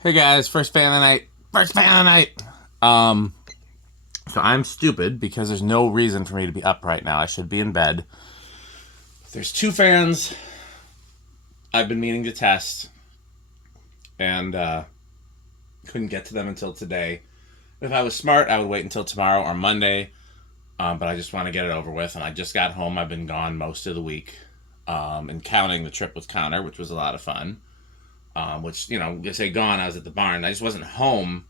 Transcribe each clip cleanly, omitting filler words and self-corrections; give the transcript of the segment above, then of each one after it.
Hey guys, first fan of the night. First fan of the night. So I'm stupid because there's no reason for me to be up right now. I should be in bed. There's two fans I've been meaning to test, and couldn't get to them until today. If I was smart, I would wait until tomorrow or Monday, but I just want to get it over with. And I just got home. I've been gone most of the week, and counting the trip with Connor, which was a lot of fun. Which, I say gone, I was at the barn. I just wasn't home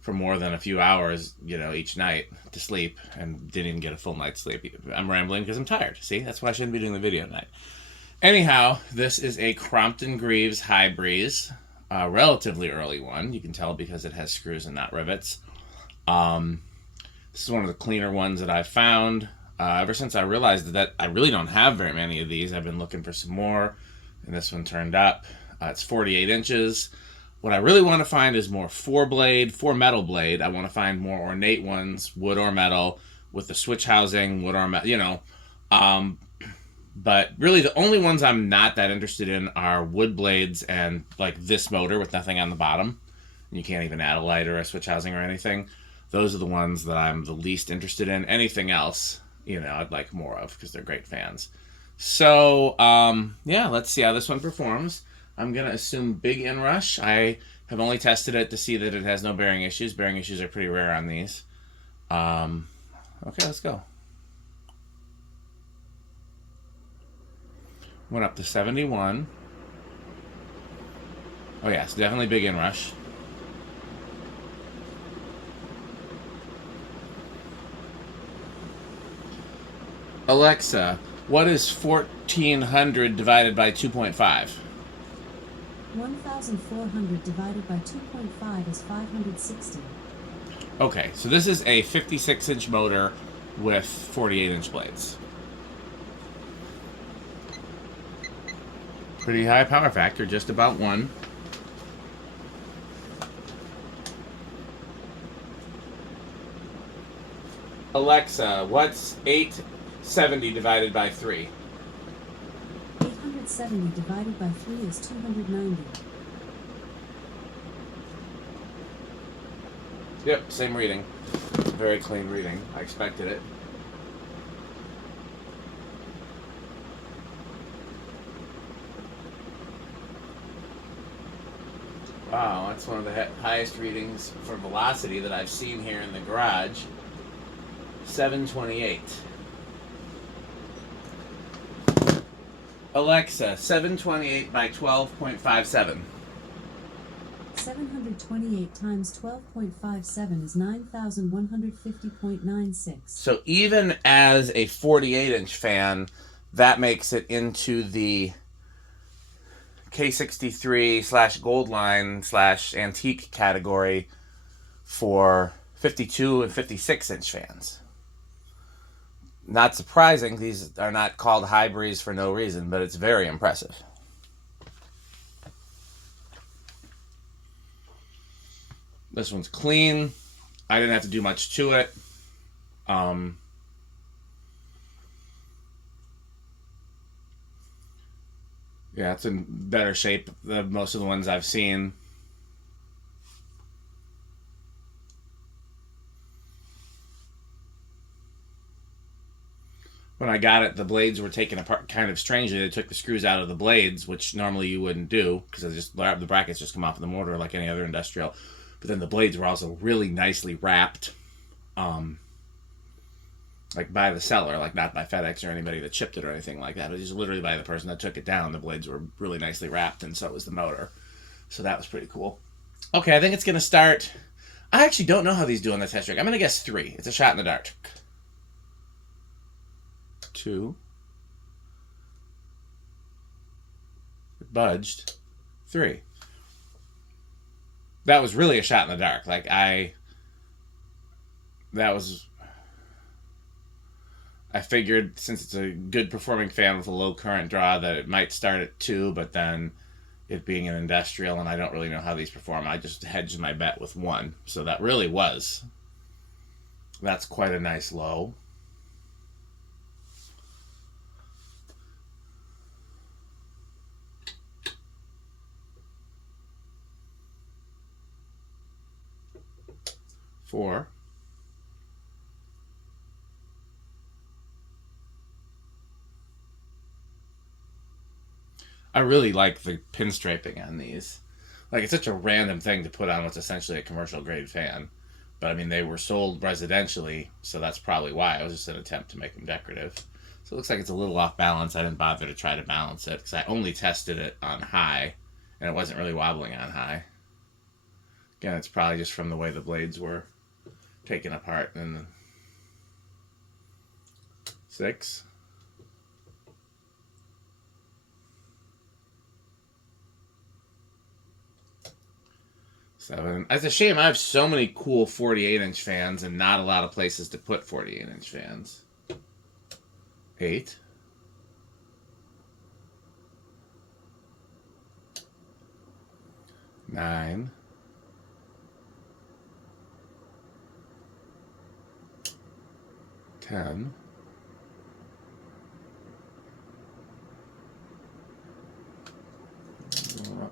for more than a few hours, each night to sleep, and didn't even get a full night's sleep. I'm rambling because I'm tired. See, that's why I shouldn't be doing the video tonight. Anyhow, this is a Crompton Greaves High Breeze, a relatively early one. You can tell because it has screws and not rivets. Um, this is one of the cleaner ones that I've found. Ever since I realized that I really don't have very many of these, I've been looking for some more, and this one turned up. It's 48 inches. What I really want to find is more four metal blade. I want to find more ornate ones, wood or metal, with the switch housing, wood or metal, Um, but really, the only ones I'm not that interested in are wood blades and like this motor with nothing on the bottom. You can't even add a light or a switch housing or anything. Those are the ones that I'm the least interested in. Anything else, I'd like more of because they're great fans. So, yeah, let's see how this one performs. I'm going to assume big inrush. I have only tested it to see that it has no bearing issues. Bearing issues are pretty rare on these. Okay, let's go. Went up to 71. Oh, yeah, it's definitely big inrush. Alexa, what is 1400 divided by 2.5? 1,400 divided by 2.5 is 560. Okay, so this is a 56-inch motor with 48-inch blades. Pretty high power factor, just about one. Alexa, what's 870 divided by 3? 870 divided by 3 is 290. Yep, same reading. Very clean reading. I expected it. Wow, that's one of the highest readings for velocity that I've seen here in the garage. 728. Alexa, 728 by 12.57. 728 times 12.57 is 9,150.96. So even as a 48-inch fan, that makes it into the K63 slash gold line slash antique category for 52 and 56-inch fans. Not surprising, these are not called high breeze for no reason, but it's very impressive. This one's clean. I didn't have to do much to it. Yeah, it's in better shape than most of the ones I've seen. When I got it, the blades were taken apart kind of strangely. They took the screws out of the blades, which normally you wouldn't do because the brackets just come off of the motor like any other industrial. But then the blades were also really nicely wrapped, like by the seller, like not by FedEx or anybody that shipped it or anything like that. It was just literally by the person that took it down. The blades were really nicely wrapped, and so was the motor. So that was pretty cool. Okay, I think it's gonna start. I actually don't know how these do on the test rig. I'm gonna guess 3. It's a shot in the dark. 2. It budged. 3. That was really a shot in the dark. That was. I figured since it's a good performing fan with a low current draw that it might start at 2, but then it being an industrial and I don't really know how these perform, I just hedged my bet with 1. So that really was. That's quite a nice low. 4. I really like the pinstriping on these. Like, it's such a random thing to put on what's essentially a commercial grade fan. But I mean, they were sold residentially, so that's probably why. It was just an attempt to make them decorative. So it looks like it's a little off balance. I didn't bother to try to balance it because I only tested it on high, and it wasn't really wobbling on high. Again, it's probably just from the way the blades were taken apart. And 6. 7. It's a shame I have so many cool 48-inch fans and not a lot of places to put 48-inch fans. 8. 9. 10.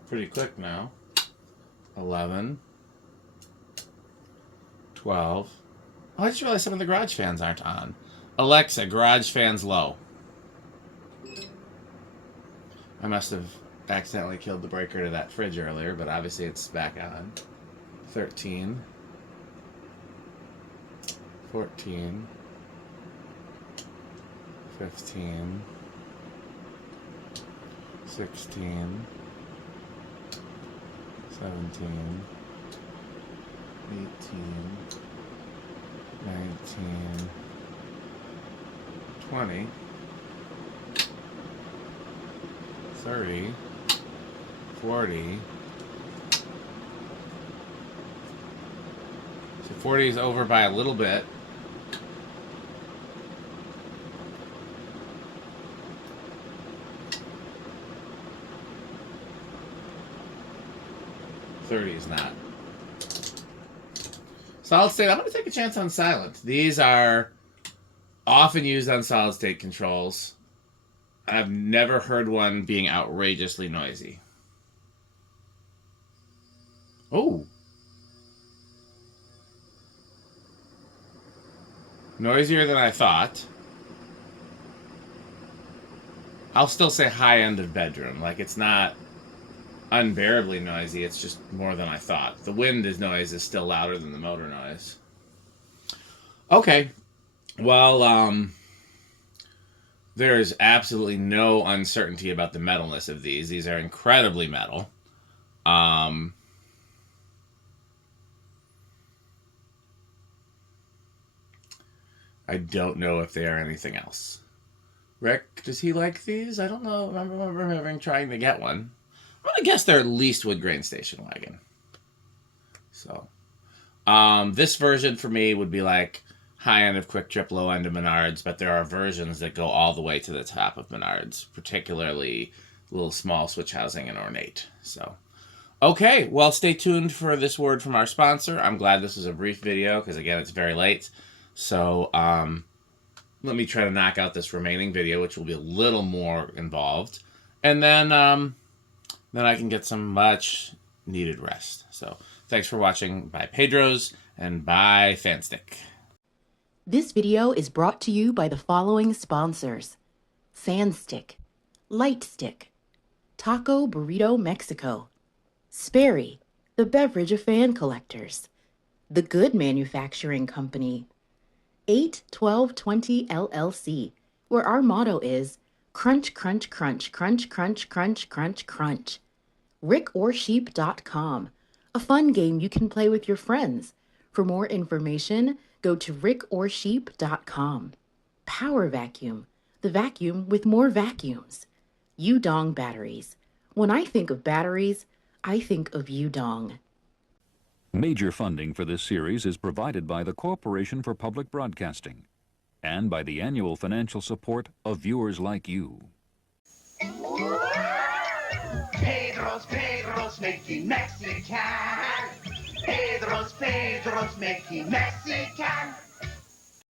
'Pretty quick now. 11. 12. Oh, I just realized some of the garage fans aren't on. Alexa, garage fans low. I must have accidentally killed the breaker to that fridge earlier, but obviously it's back on. 13. 14. 15. 16. 17, 18, 19, 20, 30, 40. So 40 is over by a little bit. $30 is not. Solid state, I'm going to take a chance on silent. These are often used on solid state controls. I've never heard one being outrageously noisy. Oh. Noisier than I thought. I'll still say high end of bedroom. Like, it's not unbearably noisy, it's just more than I thought. The wind noise is still louder than the motor noise. Okay. Well, there is absolutely no uncertainty about the metalness of these. These are incredibly metal. I don't know if they are anything else. Rick, does he like these? I don't know. I remember trying to get one. I guess they're at least wood grain station wagon. So, this version for me would be like high end of Quick Trip, low end of Menards, but there are versions that go all the way to the top of Menards, particularly little small switch housing and ornate. So, okay, well, stay tuned for this word from our sponsor. I'm glad this was a brief video because, again, it's very late. So, let me try to knock out this remaining video, which will be a little more involved. And then I can get some much needed rest. So thanks for watching. Bye Pedro's and bye Fanstick. This video is brought to you by the following sponsors: Sandstick, Lightstick, Taco Burrito Mexico, Sperry, the beverage of fan collectors, The Good Manufacturing Company, 81220 LLC, where our motto is crunch, crunch, crunch, crunch, crunch, crunch, crunch, crunch. rickorsheep.com, a fun game you can play with your friends. For more information, go to rickorsheep.com. Power Vacuum, the vacuum with more vacuums. Udong Batteries. When I think of batteries, I think of Udong. Major funding for this series is provided by the Corporation for Public Broadcasting and by the annual financial support of viewers like you. Pedro's making Mexican. Pedro's making Mexican.